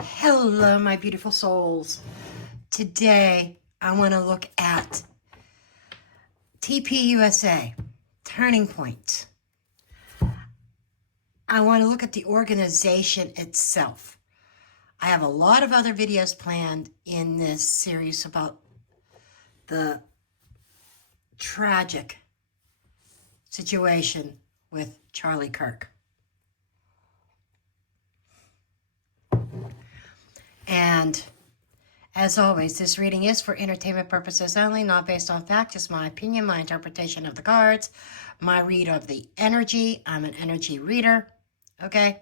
Hello, my beautiful souls. Today, I want to look at TPUSA, Turning Point. I want to look at the organization itself. I have a lot of other videos planned in this series about the tragic situation with Charlie Kirk. And as always, this reading is for entertainment purposes only, not based on fact, just my opinion, my interpretation of the cards, my read of the energy. I'm an energy reader, okay?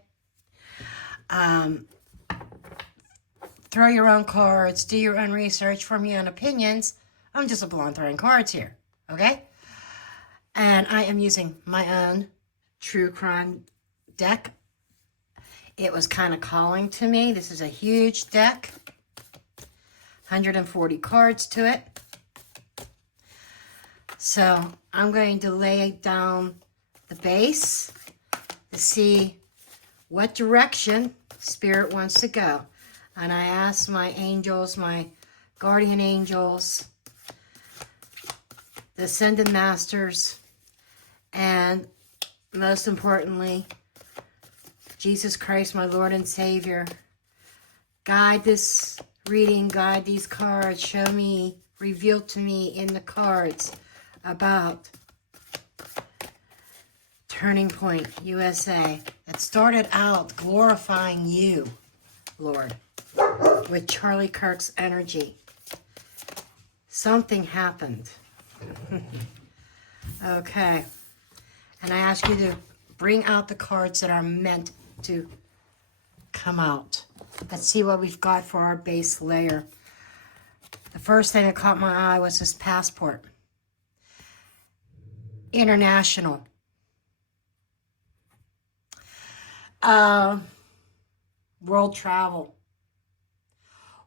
Throw your own cards, do your own research, form your own opinions. I'm just a blonde throwing cards here, okay? And I am using my own true crime deck. It was kind of calling to me. This is a huge deck. 140 cards to it. So I'm going to lay down the base to see what direction Spirit wants to go. And I asked my angels, my guardian angels, the Ascended Masters, and most importantly, Jesus Christ, my Lord and Savior, guide this reading, guide these cards, show me, reveal to me in the cards about Turning Point USA. It started out glorifying you, Lord, with Charlie Kirk's energy. Something happened. Okay. And I ask you to bring out the cards that are meant to come out. Let's see what we've got for our base layer. The first thing that caught my eye was this passport. International. World travel.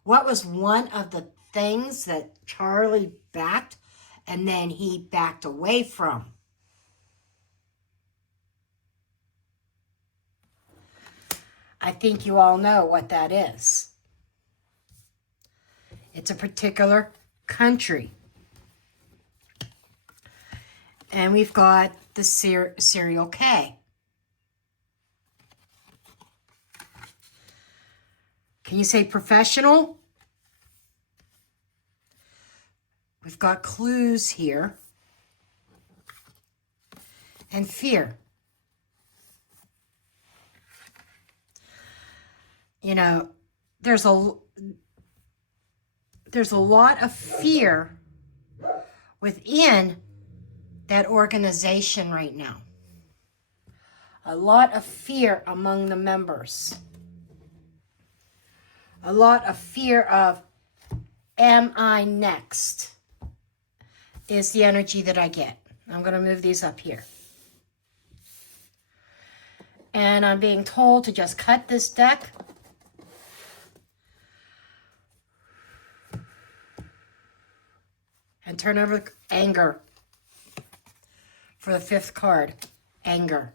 What was one of the things that Charlie backed and then he backed away from? I think you all know what that is. It's a particular country. And we've got the serial K. Can you say professional? We've got clues here. And fear. You know, there's a lot of fear within that organization right now. A lot of fear among the members. A lot of fear of, am I next? Is the energy that I get. I'm going to move these up here. And I'm being told to just cut this deck. And turn over anger for the fifth card. Anger.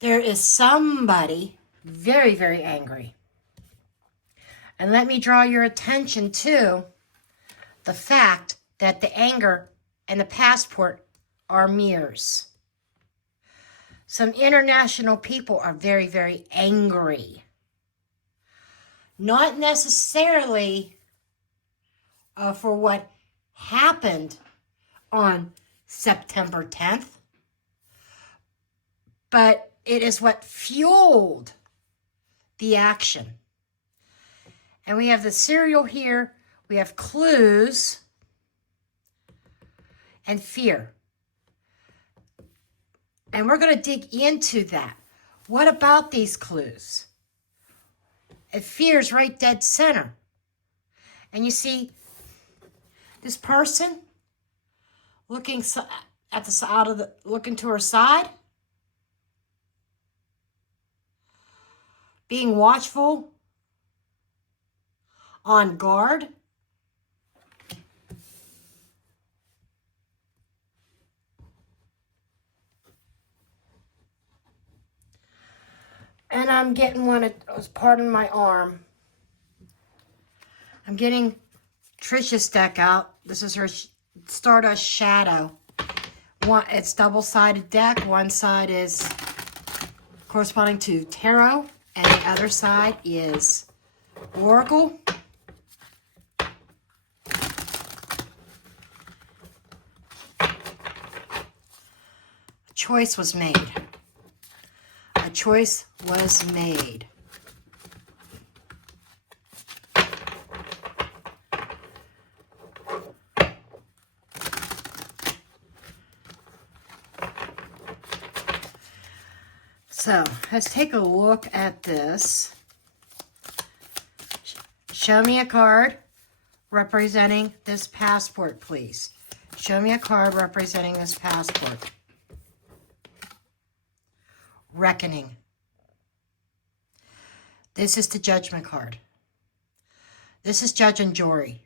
There is somebody very, very angry. And let me draw your attention to the fact that the anger and the passport are mirrors. Some international people are very, very angry. Not necessarily for what happened on September 10th, but it is what fueled the action. And we have the serial here, we have clues, and fear. And we're going to dig into that. What about these clues? And fear's right dead center. And you see this person looking at the side of the, looking to her side, being watchful, on guard. And I'm getting one, it was part of my arm. I'm getting Trisha's deck out. This is her Stardust Shadow. It's double-sided deck. One side is corresponding to Tarot, and the other side is Oracle. A choice was made. A choice was made. So, let's take a look at this. Show me a card representing this passport, please. Show me a card representing this passport. Reckoning. This is the Judgment card. This is Judge and Jury.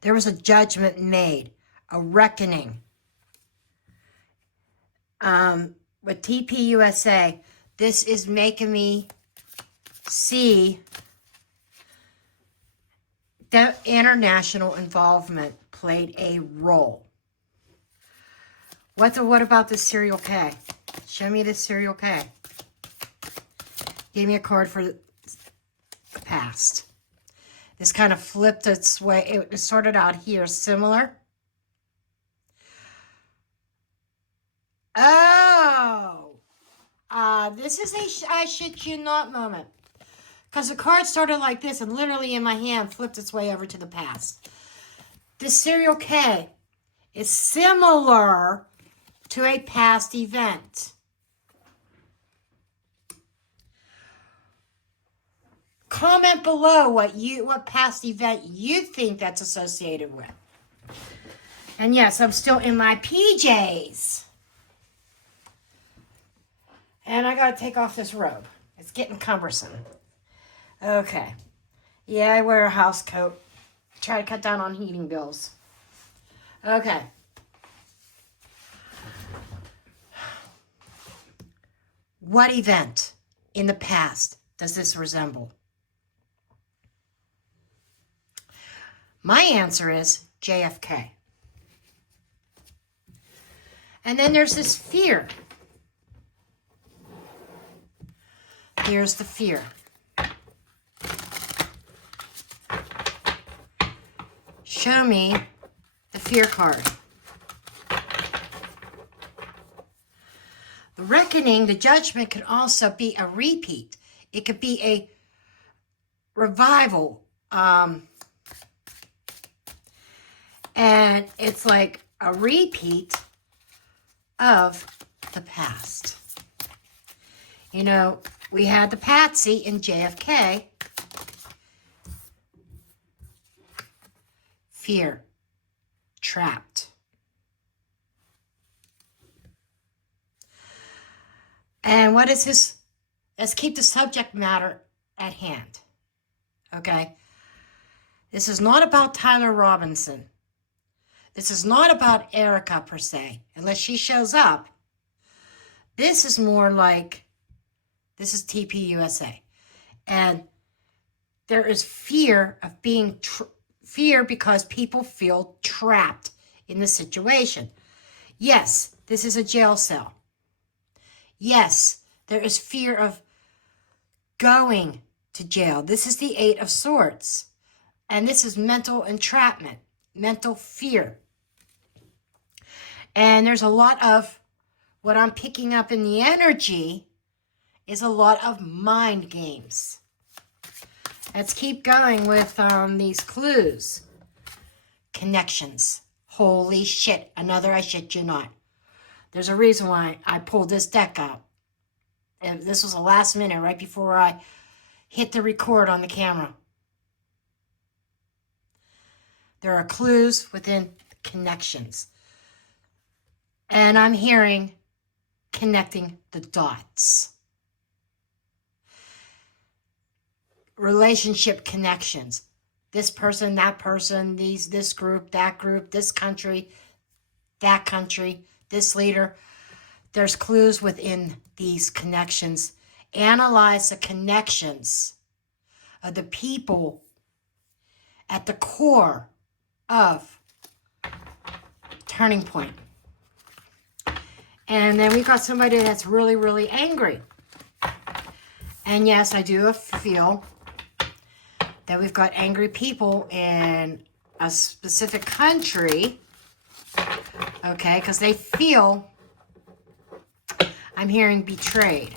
There was a judgment made, a reckoning. With TPUSA, this is making me see that international involvement played a role. What about this serial K? Show me this serial K. Gave me a card for the past. This kind of flipped its way. It started out here similar. Oh, this is a I shit you not moment. Because the card started like this and literally in my hand flipped its way over to the past. This serial K is similar to a past event. Comment below what past event you think that's associated with. And yes, I'm still in my PJs. And I gotta take off this robe. It's getting cumbersome. Okay. Yeah, I wear a house coat. Try to cut down on heating bills. Okay. What event in the past does this resemble? My answer is JFK. And then there's this fear. Here's the fear. Show me the fear card. The reckoning, the judgment, could also be a repeat. It could be a revival. And it's like a repeat of the past. You know, we had the Patsy in JFK. Fear. Trapped. And what is his? Let's keep the subject matter at hand. Okay? This is not about Tyler Robinson. This is not about Erica per se, unless she shows up. This is more like, this is TPUSA. And there is fear of being, fear because people feel trapped in the situation. Yes, this is a jail cell. Yes, there is fear of going to jail. This is the Eight of Swords. And this is mental entrapment, mental fear. And there's a lot of, what I'm picking up in the energy is a lot of mind games. Let's keep going with these clues. Connections. Holy shit. Another I shit you not. There's a reason why I pulled this deck out. And this was the last minute right before I hit the record on the camera. There are clues within connections. And I'm hearing connecting the dots. Relationship connections. This person, that person, this group, this country, that country, this leader. There's clues within these connections. Analyze the connections of the people at the core of turning point. And then we've got somebody that's really, really angry. And yes, I do feel that we've got angry people in a specific country, okay, because they feel, I'm hearing betrayed.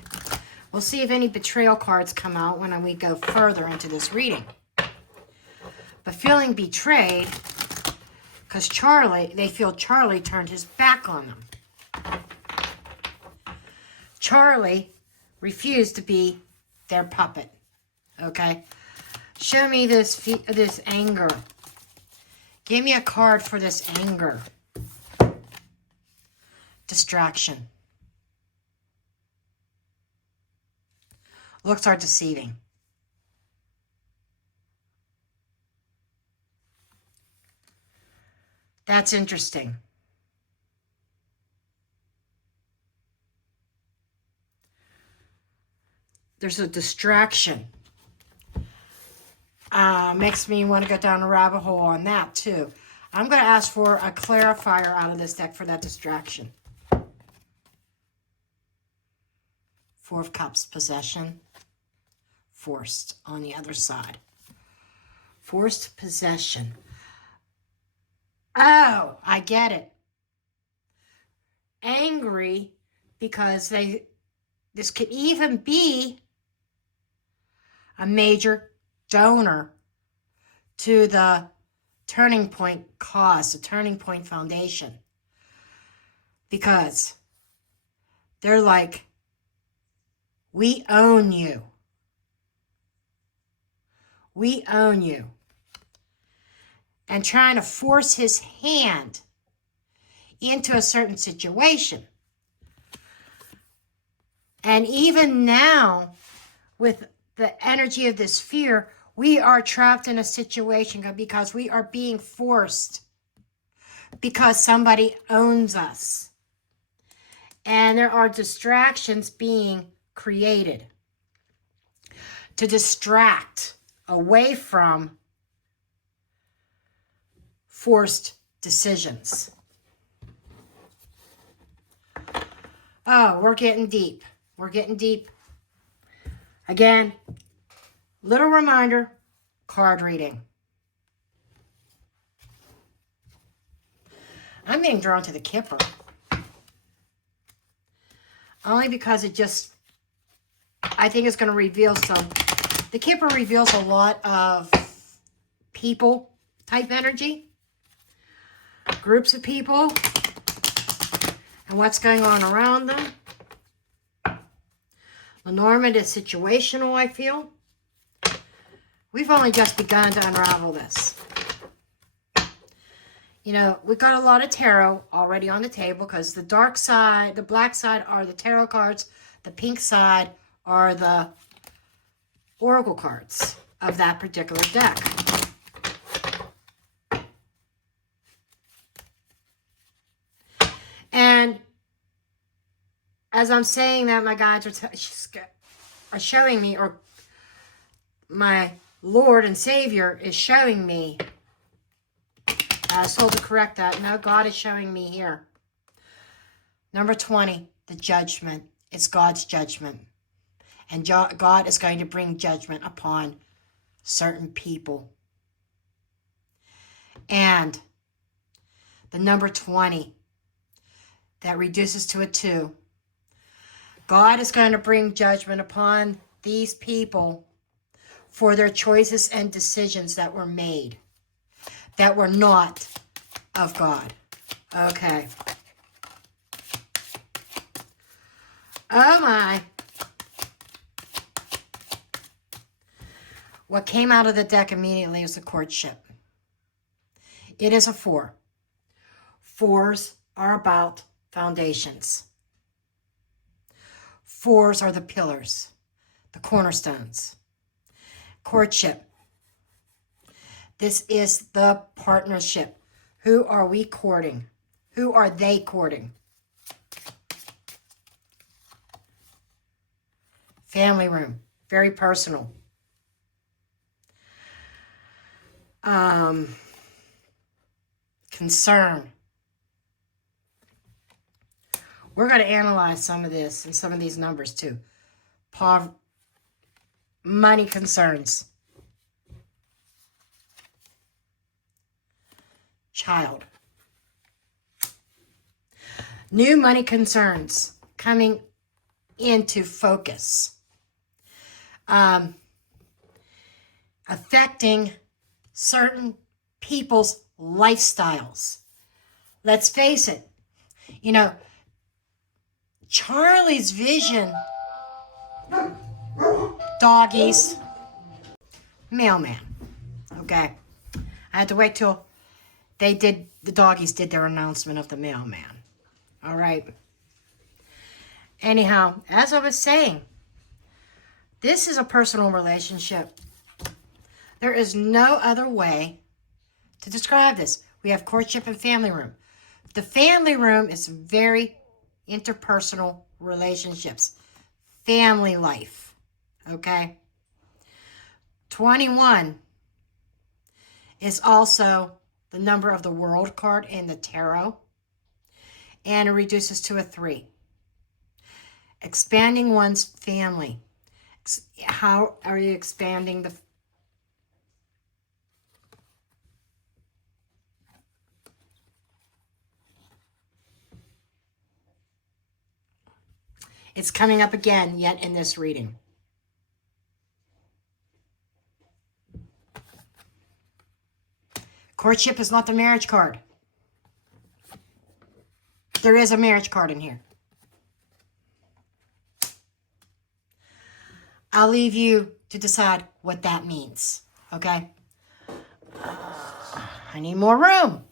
We'll see if any betrayal cards come out when we go further into this reading. But feeling betrayed, because they feel Charlie turned his back on them. Charlie refused to be their puppet, okay? Show me this anger. Give me a card for this anger. Distraction. Looks are deceiving. That's interesting. There's a distraction. Makes me want to go down a rabbit hole on that too. I'm going to ask for a clarifier out of this deck for that distraction. Four of Cups, possession. Forced on the other side. Forced possession. Oh, I get it. Angry because this could even be a major donor to the Turning Point cause, the Turning Point Foundation. Because they're like, we own you. We own you. And trying to force his hand into a certain situation. And even now, with the energy of this fear, we are trapped in a situation because we are being forced because somebody owns us. And there are distractions being created to distract away from forced decisions. Oh, we're getting deep. We're getting deep. Again, little reminder, card reading. I'm being drawn to the Kipper. Only because it just, I think it's going to reveal some. The Kipper reveals a lot of people type energy. Groups of people. And what's going on around them. Lenormand is situational, I feel. We've only just begun to unravel this. You know, we've got a lot of tarot already on the table because the dark side, the black side are the tarot cards. The pink side are the oracle cards of that particular deck. And as I'm saying that, my guides are showing me, or my Lord and Savior is showing me. I was told to correct that. No, God is showing me here. Number 20, the judgment. It's God's judgment. And God is going to bring judgment upon certain people. And the number 20, that reduces to a 2. God is going to bring judgment upon these people for their choices and decisions that were made, that were not of God. Okay. Oh my. What came out of the deck immediately is the courtship. It is a 4. 4s are about foundations. 4s are the pillars, the cornerstones. Courtship. This is the partnership. Who are we courting? Who are they courting? family room, very personal. Concern. We're going to analyze some of this and some of these numbers too. Money concerns. Child. New money concerns coming into focus. Affecting certain people's lifestyles. Let's face it, you know, Charlie's vision, doggies, mailman, okay? I had to wait till the doggies did their announcement of the mailman, all right? Anyhow, as I was saying, this is a personal relationship. There is no other way to describe this. We have courtship and family room. The family room is very interpersonal relationships. Family life. Okay? 21 is also the number of the world card in the tarot. And it reduces to a 3. Expanding one's family. How are you expanding the It's coming up again yet in this reading. Courtship is not the marriage card. There is a marriage card in here. I'll leave you to decide what that means, okay? I need more room.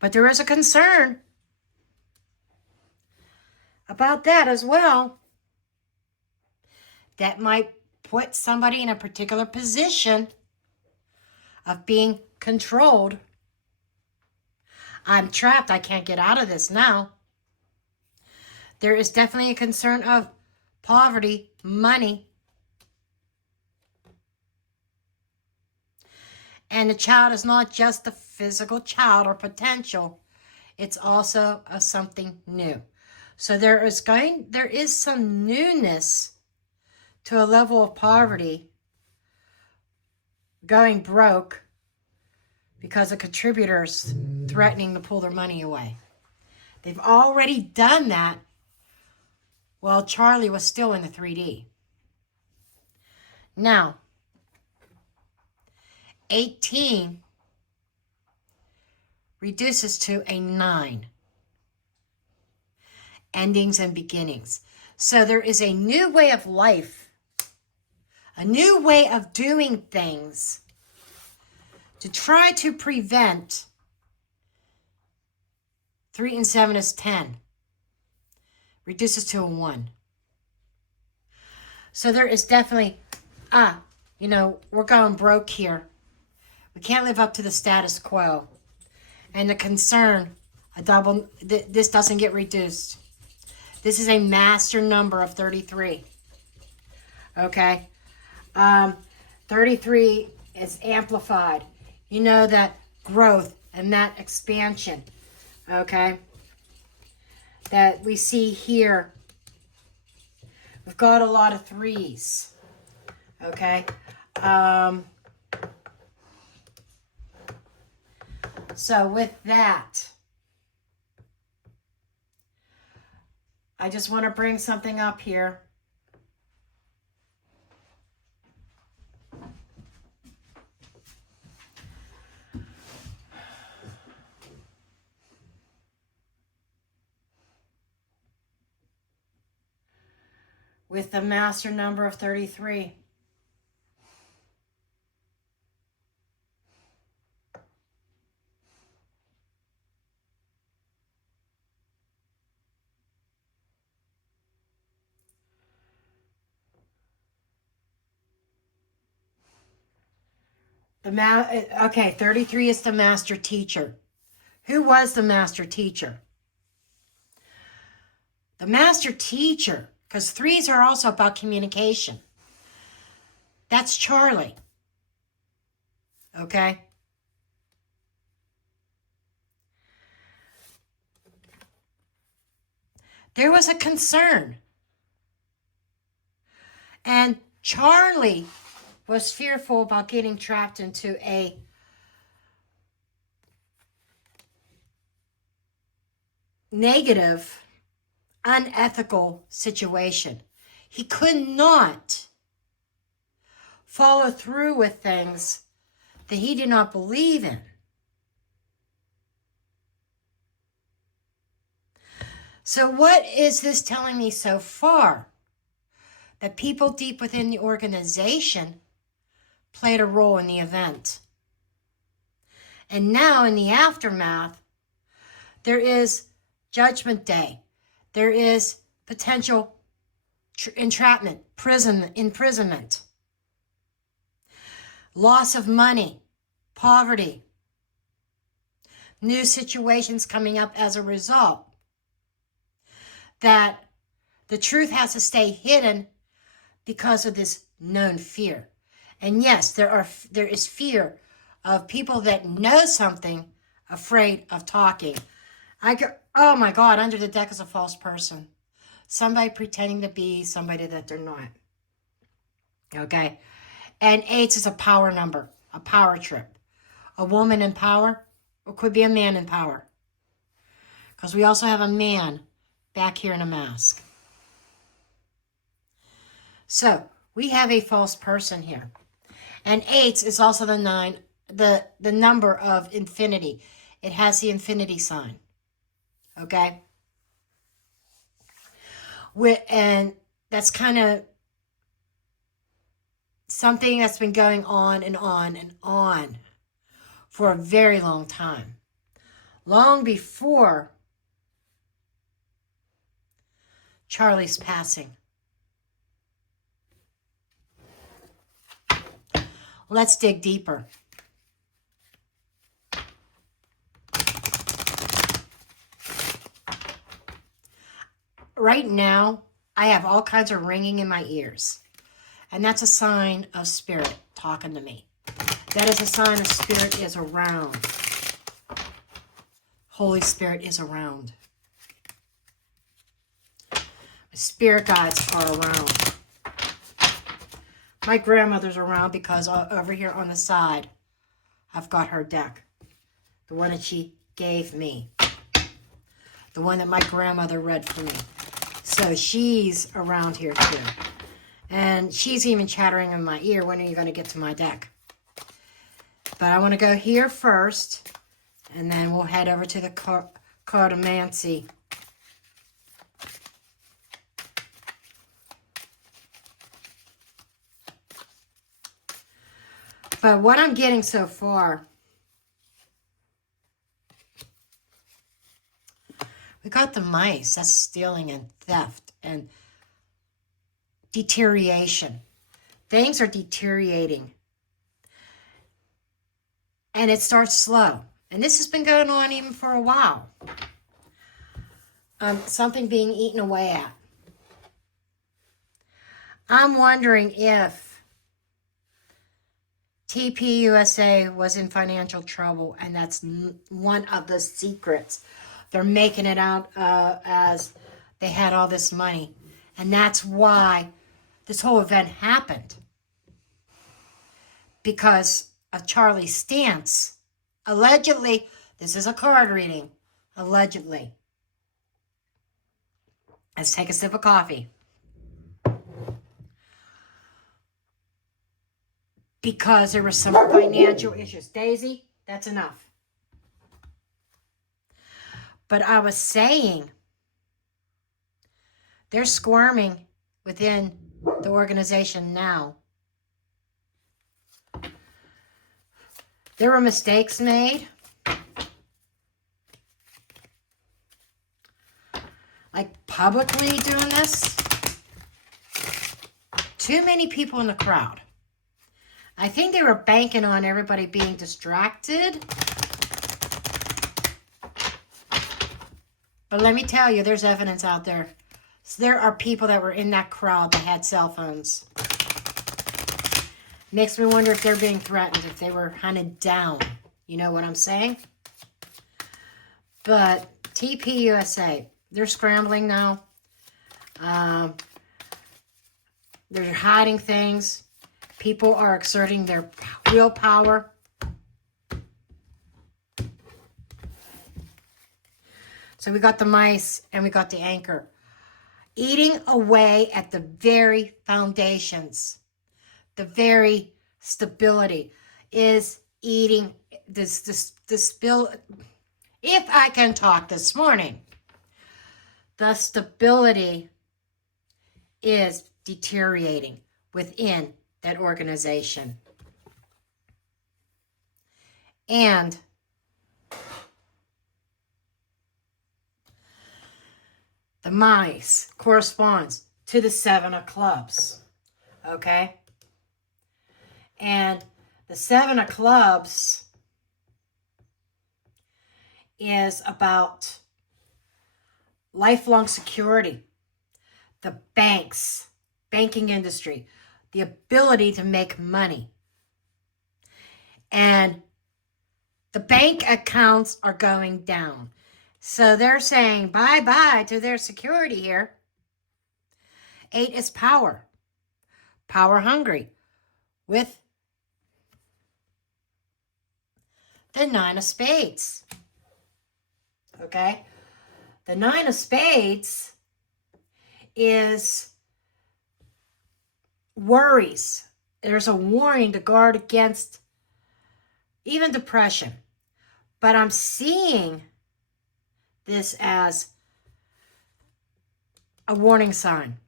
But there is a concern about that as well. That might put somebody in a particular position of being controlled. I'm trapped. I can't get out of this now. There is definitely a concern of poverty, money. And the child is not just the physical child or potential. It's also something new. So there is some newness to a level of poverty, going broke because of contributors threatening to pull their money away. They've already done that while Charlie was still in the 3D. Now, 18 reduces to a 9. Endings and beginnings. So there is a new way of life, a new way of doing things to try to prevent 3 and 7 is 10. Reduces to a 1. So there is definitely, we're going broke here. We can't live up to the status quo. And the concern, this doesn't get reduced. This is a master number of 33. Okay? 33 is amplified. You know, that growth and that expansion. Okay? That we see here. We've got a lot of 3s. Okay? So with that, I just want to bring something up here. With the master number of 33. Okay, 33 is the master teacher. Who was the master teacher? The master teacher, because threes are also about communication. That's Charlie. Okay? There was a concern. And Charlie was fearful about getting trapped into a negative, unethical situation. He could not follow through with things that he did not believe in. So what is this telling me so far? That people deep within the organization played a role in the event. And now in the aftermath, there is Judgment Day. There is potential entrapment, imprisonment, loss of money, poverty, new situations coming up as a result. That the truth has to stay hidden because of this known fear. And yes, there is fear of people that know something afraid of talking. Oh my God, under the deck is a false person. Somebody pretending to be somebody that they're not. Okay? And 8 is a power number, a power trip. A woman in power, or could be a man in power. Because we also have a man back here in a mask. So, we have a false person here. And 8 is also the 9, the number of infinity. It has the infinity sign. Okay? And that's kind of something that's been going on and on and on for a very long time. Long before Charlie's passing. Let's dig deeper. Right now, I have all kinds of ringing in my ears. And that's a sign of spirit talking to me. That is a sign of spirit is around. Holy Spirit is around. Spirit guides are around. My grandmother's around because over here on the side, I've got her deck. The one that she gave me. The one that my grandmother read for me. So she's around here too. And she's even chattering in my ear, when are you going to get to my deck? But I want to go here first, and then we'll head over to the cartomancy. But what I'm getting so far, we got the mice. That's stealing and theft and deterioration. Things are deteriorating. And it starts slow. And this has been going on even for a while. Something being eaten away at. I'm wondering if TPUSA was in financial trouble, and that's one of the secrets. They're making it out as they had all this money. And that's why this whole event happened. Because of Charlie's stance. Allegedly, this is a card reading. Allegedly. Let's take a sip of coffee. Because there were some financial issues. Daisy, that's enough. But I was saying, they're squirming within the organization now. There were mistakes made. Like publicly doing this. Too many people in the crowd. I think they were banking on everybody being distracted. But let me tell you, there's evidence out there So there are people that were in that crowd that had cell phones. Makes me wonder if they're being threatened, if they were hunted down. You know what I'm saying? But TPUSA, they're scrambling now. They're hiding things. People are exerting their willpower. So we got the mice and we got the anchor. Eating away at the very foundations, the very stability is eating this spill. If I can talk this morning, the stability is deteriorating within that organization. And the mice corresponds to the 7 of clubs. Okay? And the 7 of clubs is about lifelong security, the banking industry, the ability to make money. And the bank accounts are going down. So they're saying bye-bye to their security here. 8 is power. Power hungry. With the 9 of spades. Okay? The 9 of spades is worries. There's a warning to guard against even depression. But I'm seeing this as a warning sign.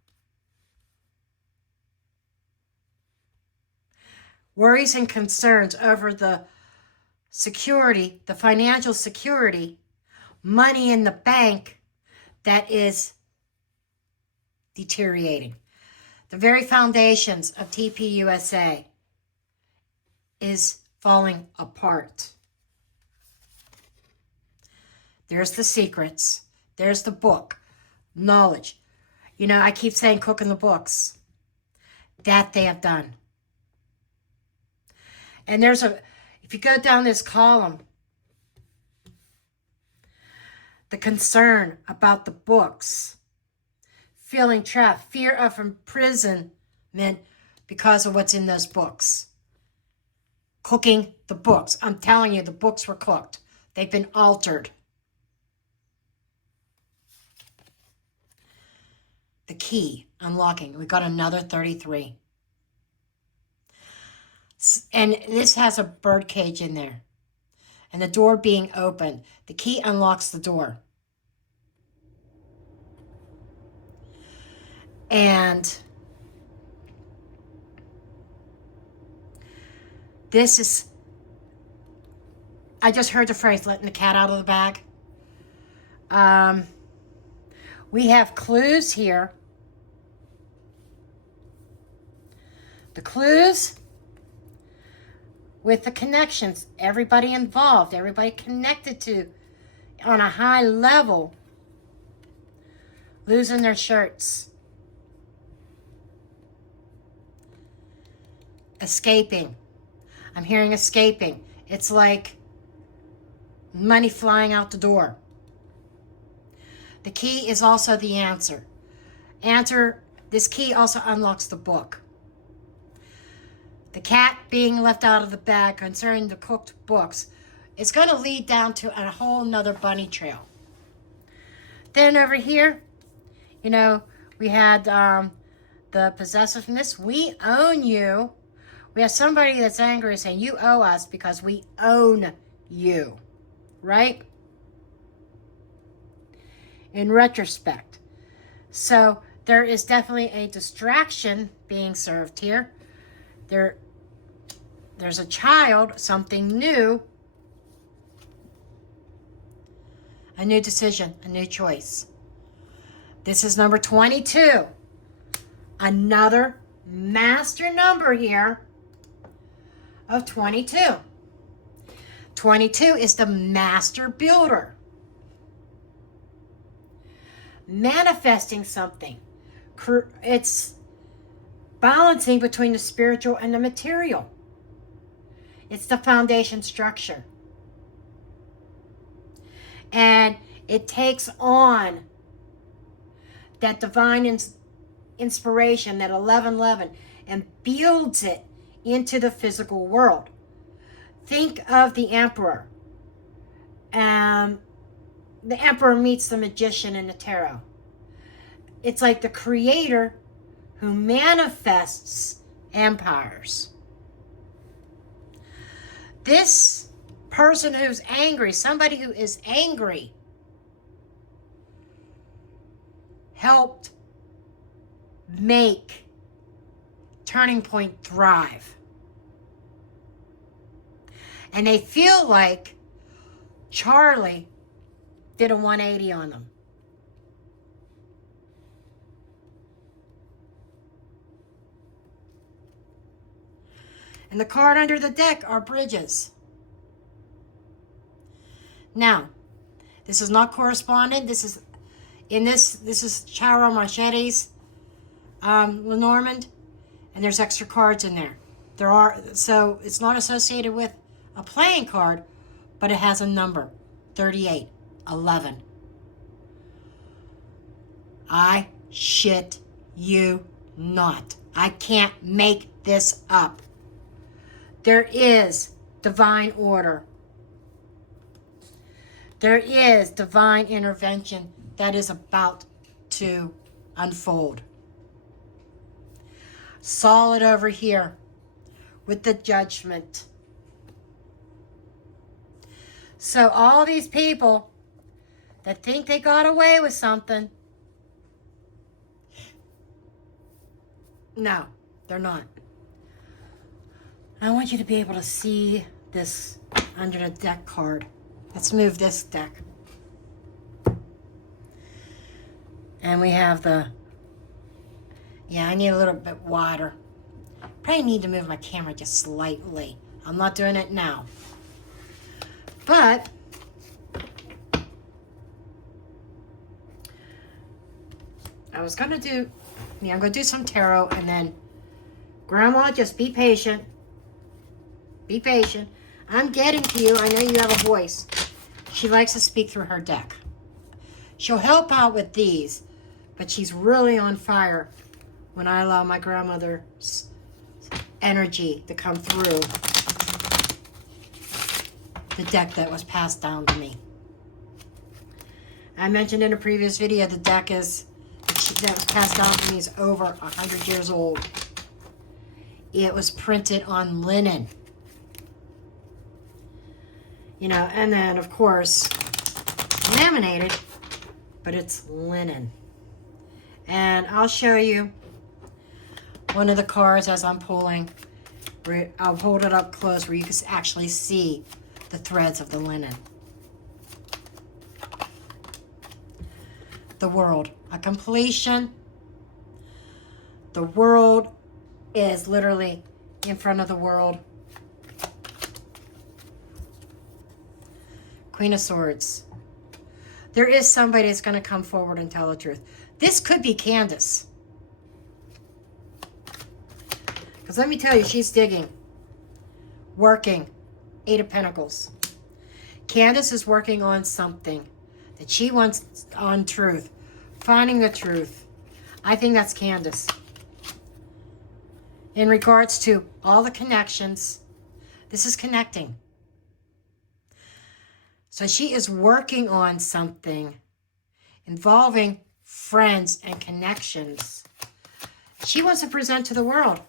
Worries and concerns over the security, the financial security, money in the bank that is deteriorating. The very foundations of TPUSA is falling apart. There's the secrets. There's the book. Knowledge. You know, I keep saying cooking the books. That they have done. And there's if you go down this column, the concern about the books, feeling trapped, fear of imprisonment because of what's in those books. Cooking the books. I'm telling you, the books were cooked. They've been altered. The key, unlocking. We got another 33. And this has a bird cage in there. And the door being opened. The key unlocks the door. And this is, I just heard the phrase, letting the cat out of the bag. We have clues here. The clues with the connections, everybody involved, everybody connected to on a high level, losing their shirts, escaping. I'm hearing escaping. It's like money flying out the door. The key is also the answer. This key also unlocks the book. The cat being left out of the bag concerning the cooked books is going to lead down to a whole nother bunny trail. Then over here, you know, we had the possessiveness. We own you. We have somebody that's angry saying, you owe us because we own you. Right? In retrospect. So there is definitely a distraction being served here. There's a child, something new, a new decision, a new choice. This is number 22. Another master number here of 22. 22 is the master builder. manifesting something. It's balancing between the spiritual and the material. It's the foundation structure. And it takes on that divine inspiration, that 1111, and builds it into the physical world. Think of the emperor. The emperor meets the magician in the tarot. It's like the creator who manifests empires. This person who's angry, somebody who is angry, helped make Turning Point thrive. And they feel like Charlie did a 180 on them. And the card under the deck are bridges. Now, this is not correspondent. This is Charo Marchetti's Lenormand, and there's extra cards in there. So it's not associated with a playing card, but it has a number, 38, 11. I shit you not. I can't make this up. There is divine order. There is divine intervention that is about to unfold. Solid over here with the Judgment. So all these people that think they got away with something, no, they're not. I want you to be able to see this under the deck card. Let's move this deck. And we have I need a little bit wider. Probably need to move my camera just slightly. I'm not doing it now. But I'm going to do some tarot, and then Grandma, just be patient. Be patient. I'm getting to you. I know you have a voice. She likes to speak through her deck. She'll help out with these, but she's really on fire when I allow my grandmother's energy to come through the deck that was passed down to me. I mentioned in a previous video the deck that was passed down to me is over 100 years old. It was printed on linen. And then, of course, laminated, but it's linen. And I'll show you one of the cards as I'm pulling. I'll hold it up close where you can actually see the threads of the linen. The world, a completion. The world is literally in front of the world. Queen of Swords. There is somebody that's going to come forward and tell the truth. This could be Candace. Because let me tell you, she's digging. Working. 8 of Pentacles. Candace is working on something that she wants on truth. Finding the truth. I think that's Candace. In regards to all the connections, this is connecting. So she is working on something involving friends and connections. She wants to present to the world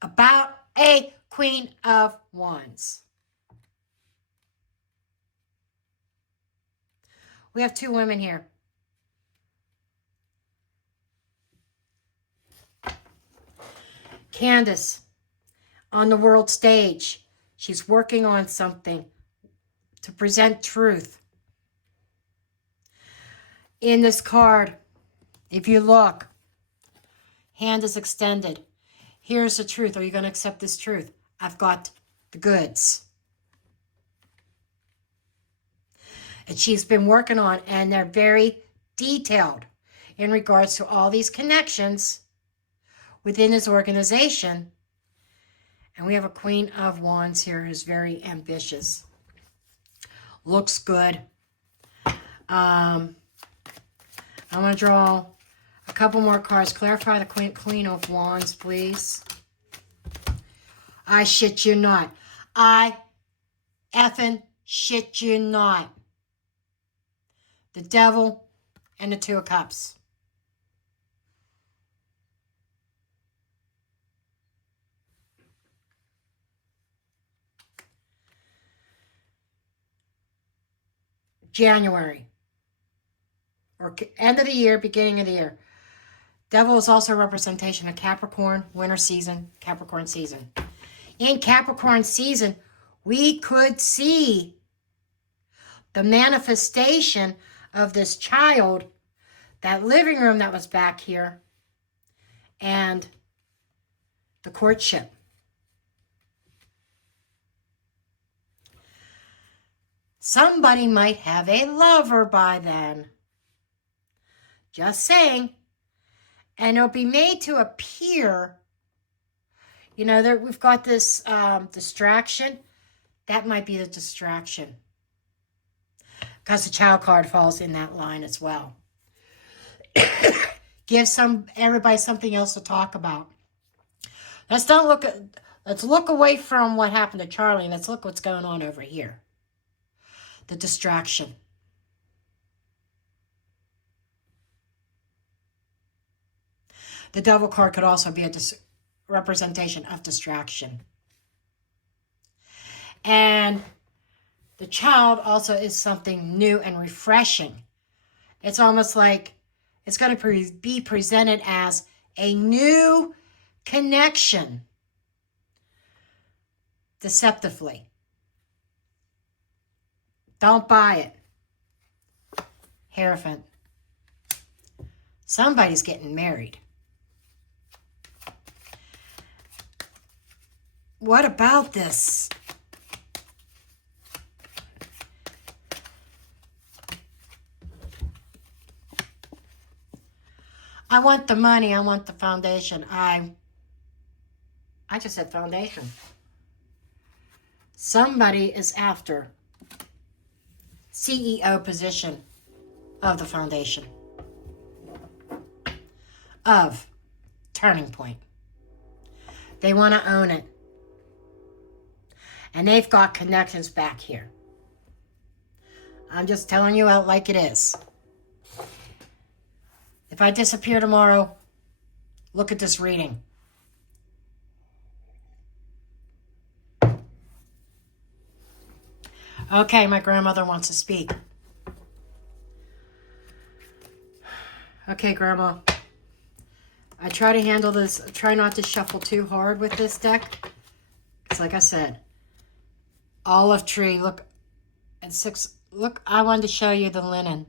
about a Queen of Wands. We have 2 women here. Candace on the world stage. She's working on something to present truth. In this card, if you look, hand is extended. Here's the truth. Are you going to accept this truth? I've got the goods. that she's been working on, and they're very detailed in regards to all these connections within his organization. And we have a Queen of Wands here who's very ambitious. Looks good. I want to draw a couple more cards. Clarify the Queen of Wands, please. I shit you not. I effing shit you not. The Devil and the Two of Cups. January. Or end of the year, beginning of the year. Devil is also a representation of Capricorn, winter season, Capricorn season. In Capricorn season, we could see the manifestation of this child, that living room that was back here, and the courtship. Somebody might have a lover by then. Just saying. And it'll be made to appear, you know, that we've got this distraction. That might be the distraction. Because the child card falls in that line as well. Give everybody something else to talk about. Let's look away from what happened to Charlie, and let's look what's going on over here. The distraction. The Devil card could also be a representation of distraction. And the child also is something new and refreshing. It's almost like it's going to be presented as a new connection. Deceptively. Don't buy it. Hierophant. Somebody's getting married. What about this? I want the money. I want the foundation. I just said foundation. Somebody is after CEO position of the foundation. Of Turning Point. They want to own it. And they've got connections back here. I'm just telling you out like it is. If I disappear tomorrow, look at this reading. Okay, my grandmother wants to speak. Okay, Grandma. I try to handle this, try not to shuffle too hard with this deck. It's like I said, olive tree, look at 6. Look, I wanted to show you the linen.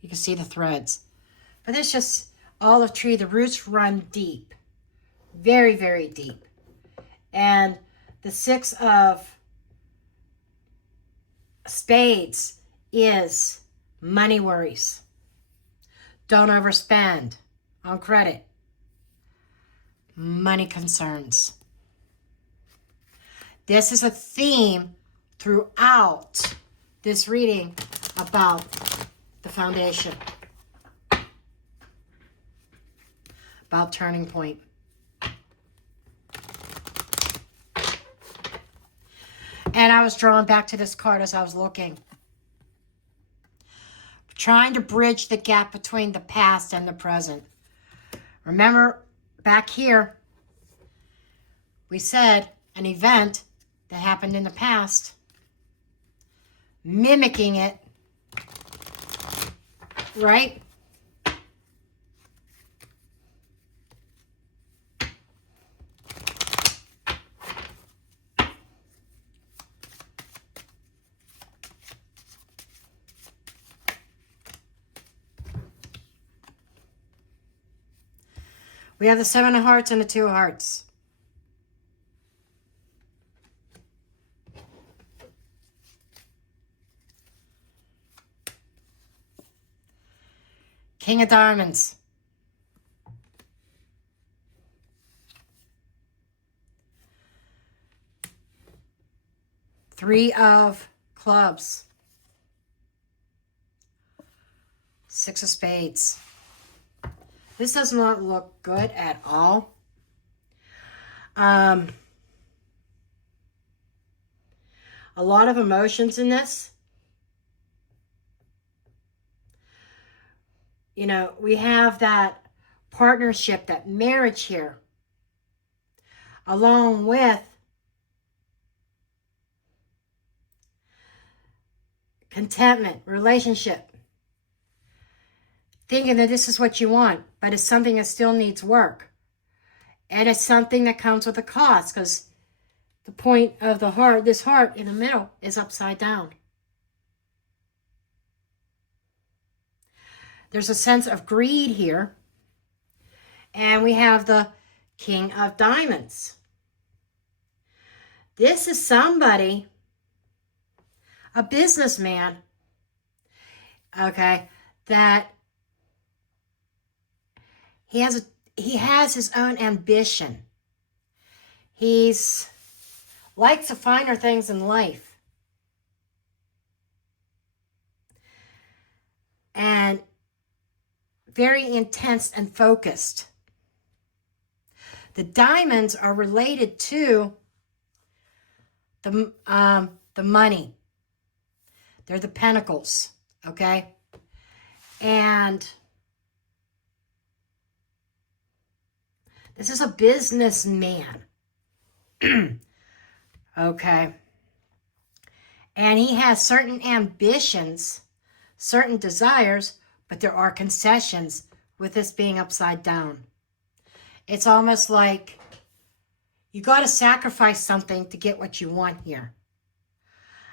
You can see the threads. But it's just olive tree, the roots run deep. Very, very deep. And the 6 of spades is money worries. Don't overspend on credit. Money concerns. This is a theme throughout this reading about the foundation. About Turning Point. And I was drawn back to this card as I was looking. Trying to bridge the gap between the past and the present. Remember, back here, we said an event that happened in the past, mimicking it, right? We have the 7 of Hearts and the 2 of Hearts. King of Diamonds. Three of Clubs. Six of Spades. This does not look good at all. A lot of emotions in this. You know, we have that partnership, that marriage here, along with contentment, relationship. Thinking that this is what you want, but it's something that still needs work. And it's something that comes with a cost, because the point of the heart, this heart in the middle, is upside down. There's a sense of greed here. And we have the King of Diamonds. This is somebody, a businessman, okay, that he has his own ambition. He's likes the finer things in life. And very intense and focused. The diamonds are related to the money. They're the pentacles, okay? And this is a businessman. Okay. And he has certain ambitions, certain desires, but there are concessions with this being upside down. It's almost like you got to sacrifice something to get what you want here.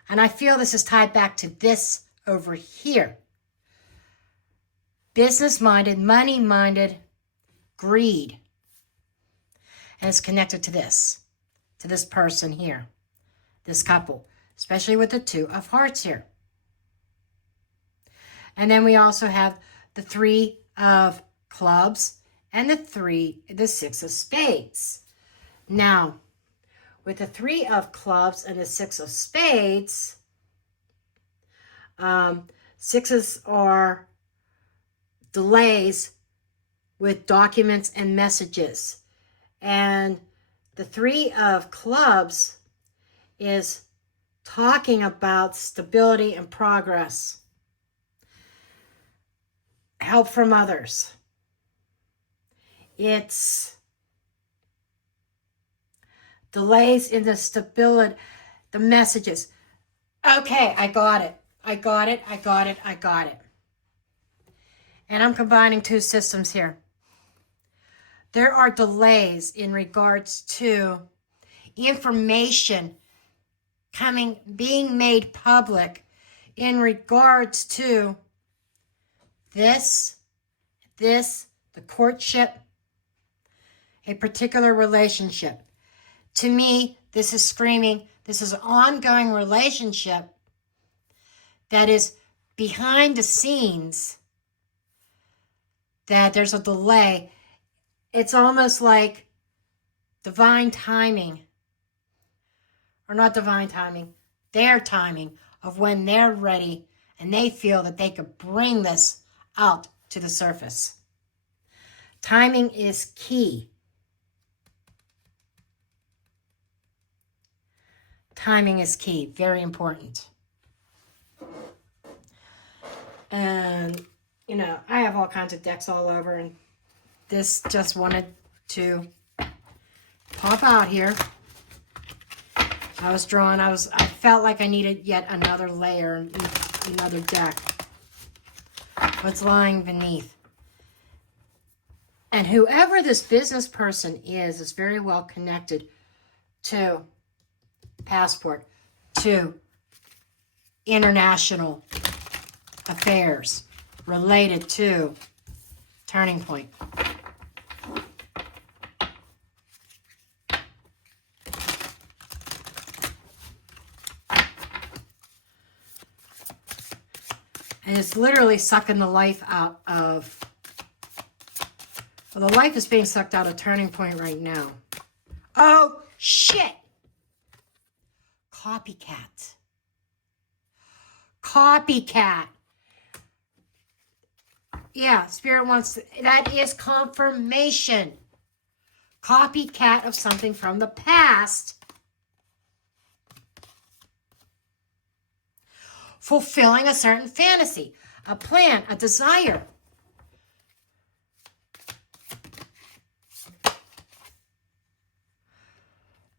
And I feel this is tied back to this over here. Business-minded, money-minded, greed. And it's connected to this person here, this couple, especially with the Two of Hearts here. And then we also have the Three of Clubs and the Six of Spades. Now, with the Three of Clubs and the Six of Spades, sixes are delays with documents and messages. And the Three of Clubs is talking about stability and progress. Help from others. It's delays in the stability, the messages. Okay, I got it. I got it. And I'm combining two systems here. There are delays in regards to information being made public in regards to this, the courtship, a particular relationship. To me, this is screaming, this is an ongoing relationship that is behind the scenes, that there's a delay. It's almost like divine timing, or not divine timing, their timing of when they're ready and they feel that they could bring this out to the surface. Timing is key. Timing is key, very important. And, you know, I have all kinds of decks all over, and this just wanted to pop out here. I felt like I needed yet another layer, another deck. What's lying beneath. And whoever this business person is very well connected to passport, to international affairs, related to turning point. And it's literally sucking the life out of Well, the life is being sucked out of turning point right now. Oh, shit. Copycat. Copycat. Yeah, Spirit wants to, that is confirmation. Copycat of something from the past. Fulfilling a certain fantasy, a plan, a desire.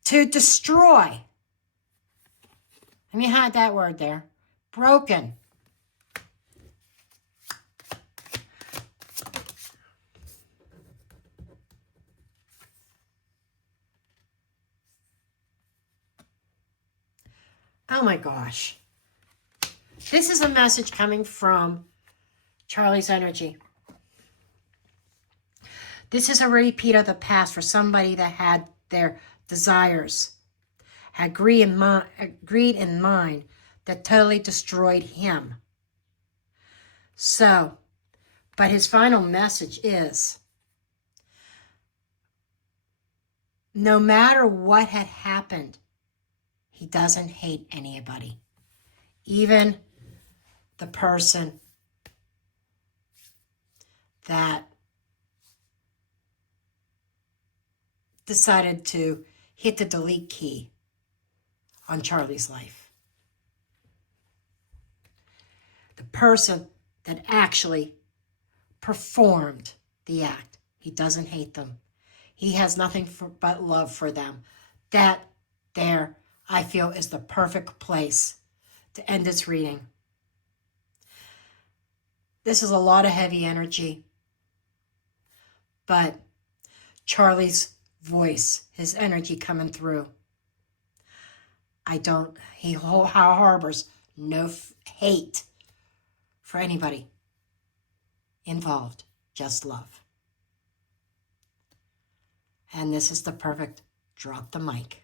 To destroy. Let me hide that word there. Broken. Oh my gosh. This is a message coming from Charlie's energy. This is a repeat of the past for somebody that had their desires, had greed in mind that totally destroyed him. So, but his final message is, no matter what had happened, he doesn't hate anybody. Even the person that decided to hit the delete key on Charlie's life. The person that actually performed the act. He doesn't hate them. He has nothing but love for them. That there, I feel, is the perfect place to end this reading. This is a lot of heavy energy. But Charlie's voice, his energy coming through. He harbors no hate for anybody involved, just love. And this is the perfect drop the mic.